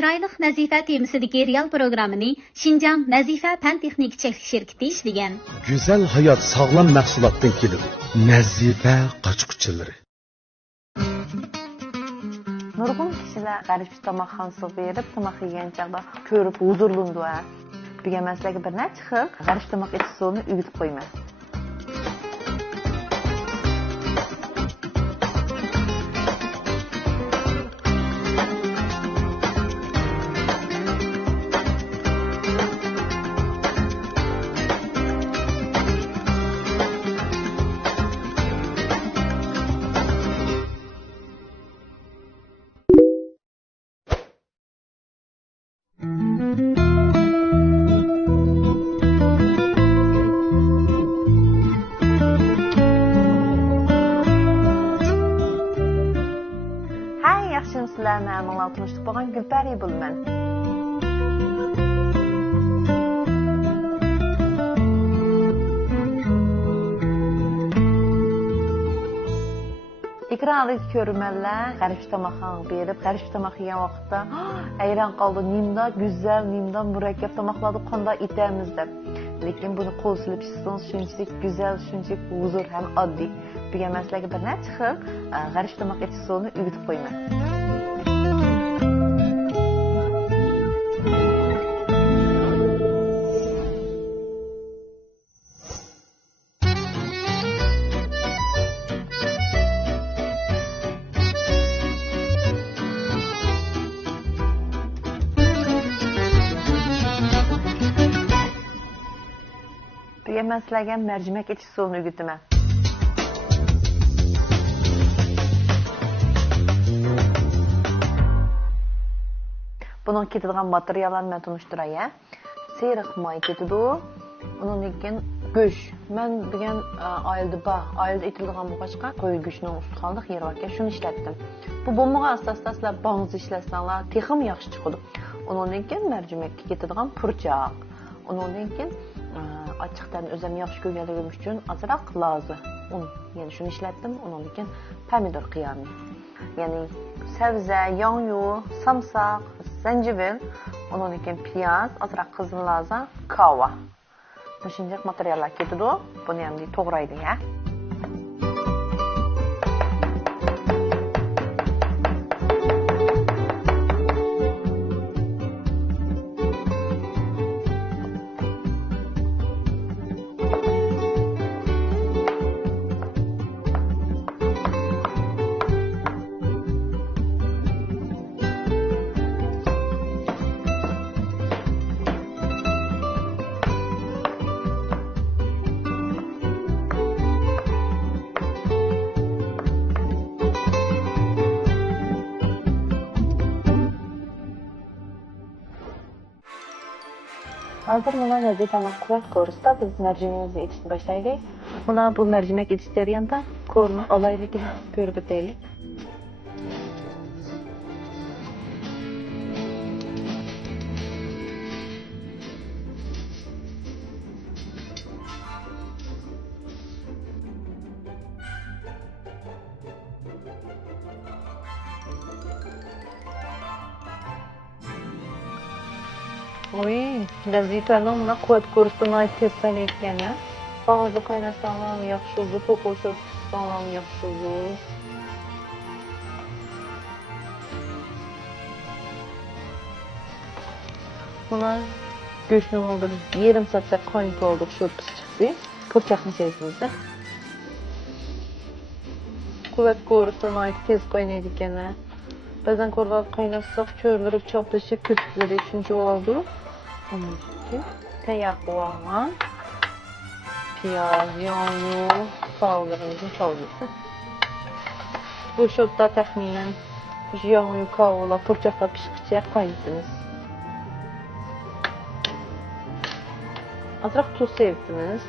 chiroyli nazifa temisidagi real programmani Xinjiang Nazifa fan texnik cheklik şirketi ishlagan. Güzel hayat sağlam mahsulotdan keladi. Nazifa qochquchilari. Nurg'un kishilar g'arib tomoqxonasiga berib, tomoq yegan chaqda ko'rib huzurlandi va bigamaslarga bir necha xil g'arib tomoq ichish usulini o'rgatib qo'yman. Sizlarni bilan tanishib bo'lgan Gulpari bo'laman. Ekrandagi ko'rmanlar g'arib tomoqxonaga berib, g'arib tomoq yegan vaqtda hayron qoldi. Nimda go'zal, nimda murakkab tomoqlarni qanday etamiz deb. Lekin buni qo'l silib ishsangiz shunchalik go'zal, shunchalik huzur ham oddiy. Bigamaslarga bir necha xil g'arib tomoq etish usulini o'rgatib qo'yman. Bigamaslarga mercimek etish usulini o'rgataman. Bunun ketadigan materiallarni men tunishtiray. Seriq moy ketadi. Undan keyin go'sht. Men degan oilda bor. Oilda etiladigan boshqa qo'y go'shtining usti qoldi, yerga shuni ishlatdim. Bu bo'lmagan asosda bog'z ishlatsanlar, texim yaxshi chiqadi. Undan keyin mercimekka ketadigan purchoq. Undan keyin açıqdan özüm yaxşı ko'rganligim uchun azroq lozi un, ya'ni shuni ishlatdim. Undan keyin pomidor qiyami. Ya'ni sabza, yong'yu, samsoq, zanjibil, undan keyin piyoz, azroq qizil loza, kava. Shunday materiallar ketadi. Buni ham to'g'raydi, ya. Hazır buna nazifaning quvvat ko'risida biz mercimeğimizni etishni boshlaylik. Buna bu mercimek etish jarayonida ko'rni olayligini ko'rib o'taylik. Oy, nazifaning buna quvvat ko'risida tez qaynayotgan ya. Bag'ozda qaynatsanlar yaxshi bo'ladi, to'qolsa tutsanlar yaxshi bo'ladi. Buna go'shtni oldim, yarim soatcha qaynatib oldik, sho'rpisi chiqdi. Po'choqni chayamiz. Quvvat ko'risida tez qaynaydi ekan. Ba'zan ko'rlar qaynatsak, cho'rlirib choplashib ko'pchilik shuncha oldi. Tayyor bo'lgan. Piyoz, yong'u, so'zlarimizni soldik. Bu sho'rda taxminan yong'u, kavla, po'choqlar pishqicha qaynatamiz. Azroq tuz sevdimiz.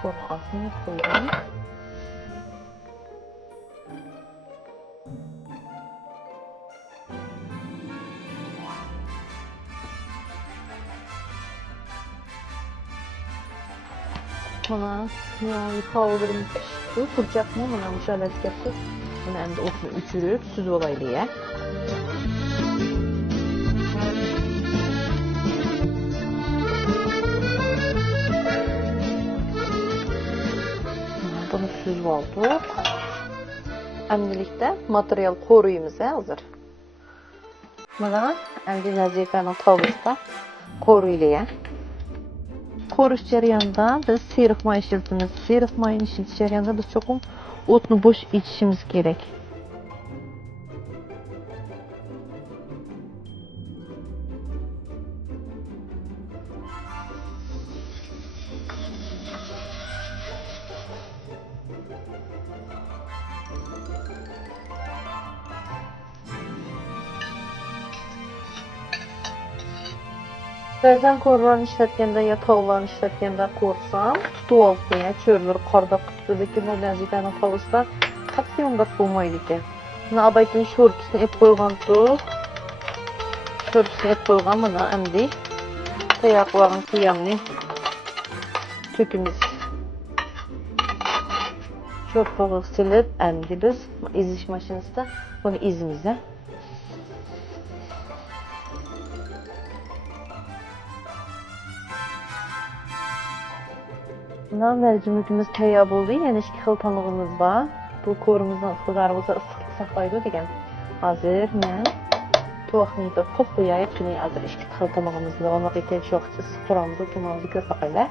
Qo'rqasini qo'ydim. Buna yağlı kavurmuş pişti. Kurcak mı? Buna müşalet yaptık. Buni endi o'tni o'chirib, suzib olaylik. Bunu süzüp aldık. Endilikdə material qoruyumuz hazır. Mana endi Nazifənin tavusida qoruyulayıq. Qoruş jarayonida biz siyriq may işlətimiz. Siyriq mayın işletiş jarayonida biz çoxum o'tni bo'sh ichishimiz kerak. Bəzən qorlarını işlətgəndə ya tavlarını işlətgəndə qorsam, tutup olsun ya, çörülür, qarda qıtdı ki, bu Nazifənin tavusda qatı yonqat bulmaydı ki. Buna abaykin şorkisini ep qoyğandıq. Şorkisini ep qoyğan buna əmdi. Tayaqlarını siyamını tökümüz. Şorpağı silib əmdi biz. İziş maşinasında bunu izimizə. Buna mərcimükümüz tayyor bo'ldi. Yana 2 xil tanığımız var. Bu qorumuzdan iqtidarımızı ısıqlıq saqlaydı degan. Hozir men to'qni da qo'yib qilay. Hozir 2 xil tanığımızda olmaq ekan shoxsiz quramizni to'g'ri ko'rib boqaylar.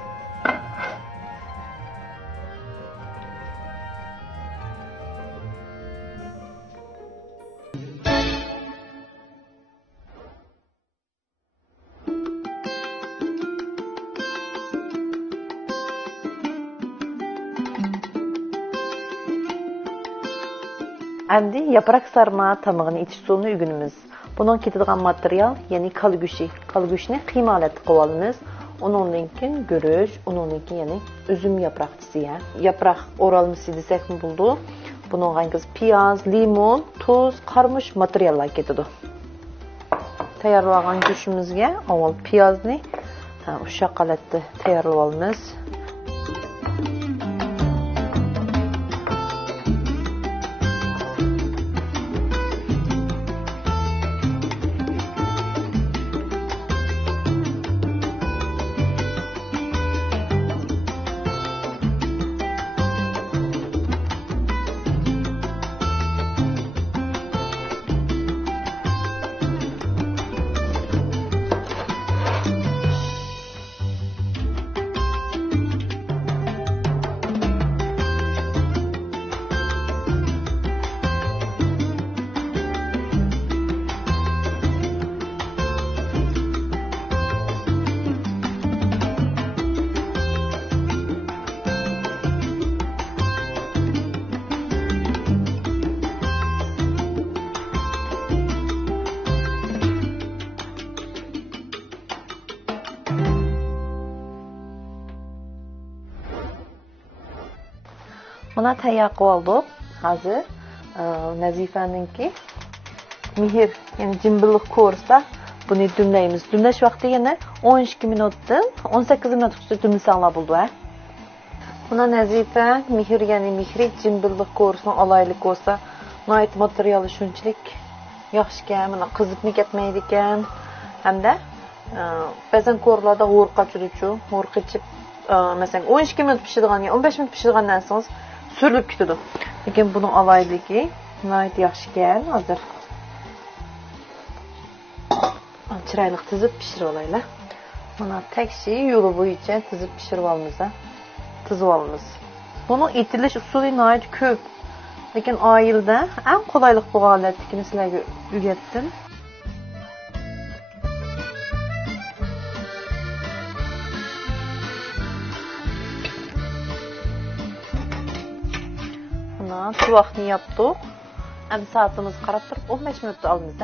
Endi yaprak sarma tamağını içi suyunu ügünümüz. Bunun ketadigan material, yani kalguşi. Kalguşini qiymalat qilib olamiz. Onundan keyin guruch, onundan keyin yani üzüm yapraqchisi ya. Yapraq o'ralmasi desakmi bo'ldi. Bunga biz piyoz, limon, tuz, qarmush materiallar ketadi. Tayyorlagan go'shtimizga avval piyozni o'sha qalatda tayyorlab olamiz. Buna tayyor qilib oldik. Hozir Nazifəninki mihir, yani cimbillik ko'rsa buni dumlaymiz. Dumlash vaqti yana 12 minutdan 18 minutgacha dumlasanlar bo'ldi. Buna Nazifə mihir, yani mihri cimbillik ko'rsini olaylik bo'lsa, noit materiali shunchalik yaxshi ekan, mana qizibni ketmaydi ekan. Hamda ba'zan ko'rlarda g'o'rqa churuvchi, g'o'rqa ichib, masalan 12 minut pishirgan yo 15 minut pishirgandan so'ng sürülüp gidiyordu. Lekin bunu alayliki nayet yaxshi ekan. Hozir chiroyli tizib pishirib olaylar. Mana tekshi yo'li bo'yicha tizib pishirib olamiz. Tizib olamiz. Buni etilish usuli nayet ko'p. Lekin oilda eng qulaylik bo'lgan holatni sizlarga o'rgatdim. Tuvaqni yaptık. Endi saatimiz qarab turib 15 minutda olamiz.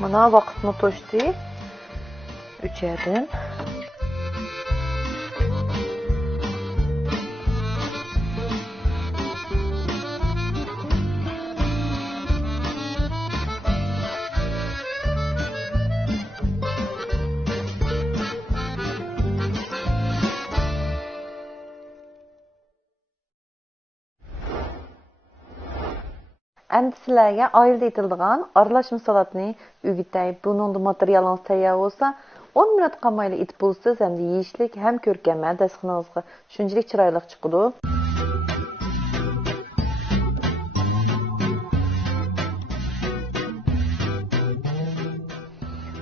Mana vaqtni to'shdi. O'chadim. Endi sizlarga oilada etiladigan aralashma salatni o'g'itay. Buning materialingiz tayyor bo'lsa, 10 minut qamayli etib bo'lsiz, hamda yeyishlik ham ko'rkam, dasxoningizga shunchalik chiroyli chiqadi.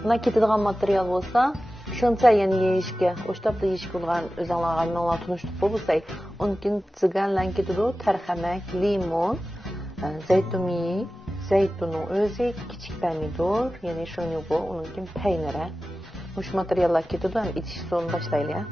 Buna ketadigan material bo'lsa, shuncha yana yeyishga, o'shtabda yeyish bo'lgan o'zingizlarga menlar tunishtirib bo'lsak, unkin tsiganlan ketadi, tarxamak, limon, zaytun yağı, zaytunun özü, kichik pomidor, ya'ni shuni bu, unkin peyniri. Mush materiallar ketadi, ham etish so'ni boshlaylik.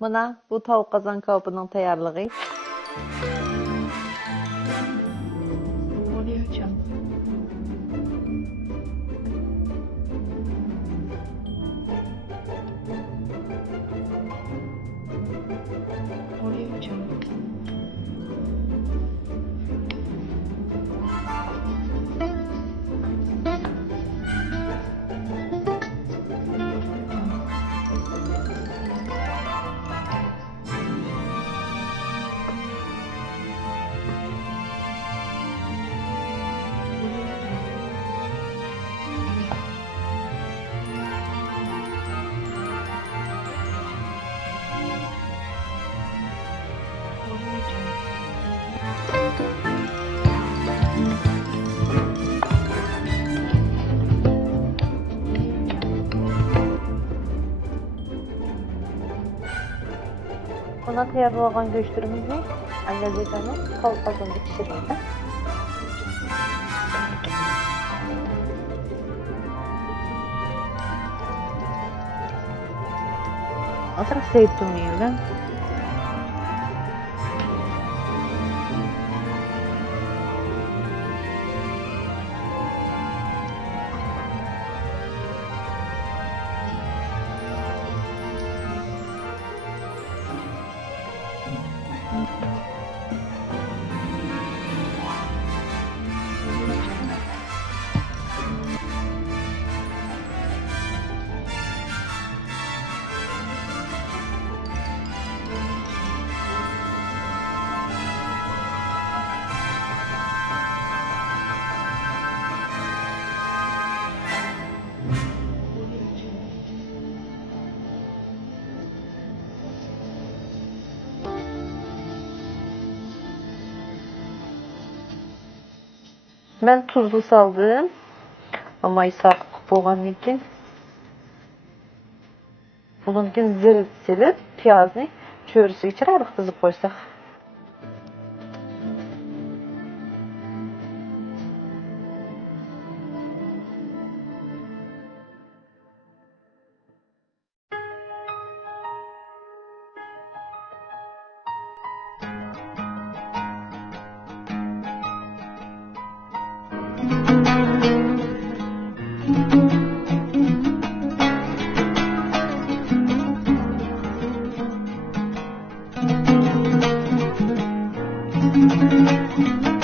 Mana bu tavuk kazan kalıbının tayarlığı. Buna tayarlanan göçlerimizi analizlerine kalpazında pişirmekte. Azıcık zeytin yiyelim. Ben tuzlu saldım. Ama isaq bo'lgandan keyin bundan keyin zil silib, piyozni cho'risiga chiroyli tizib qo'ysak. Thank you.